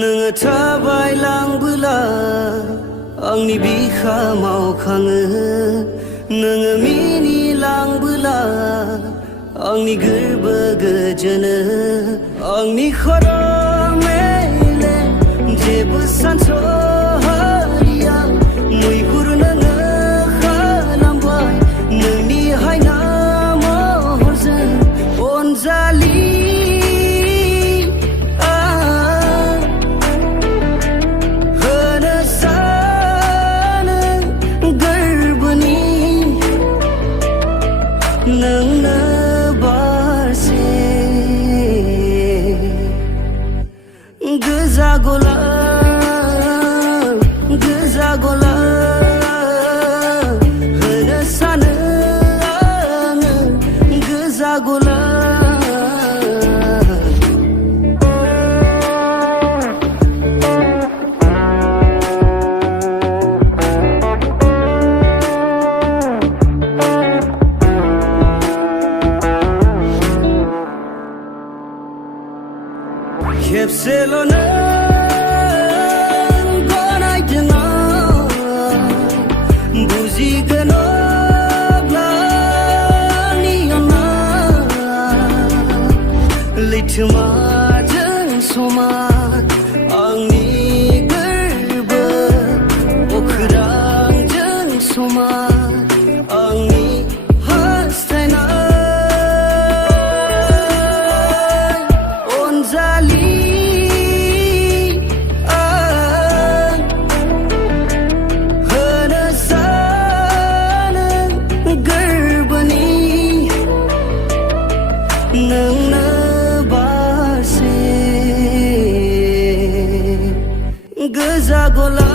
नोङो थाबायलांबोला आंनि बिखायाव खाङो नोङो मिनिलांबोला आंनि गोरबो गोजोनो आंनि खर' मेलेम जेबो सानस'हाया मैहुर नोङो खालामबाय नोंनि हायना महरजों अनजालि नोंनो बारसे गोजा गलाब होनो सानो आङो गोजा गलाब खेबसेल' नों गनायदों बुजिगोन अब्ला आंनि अननाय लैथोमाजों समान आंनि गोरबो अख्रांजों समान आंनि हास्थायनाय अनजालि नोंनो बारसे गोजा गलाब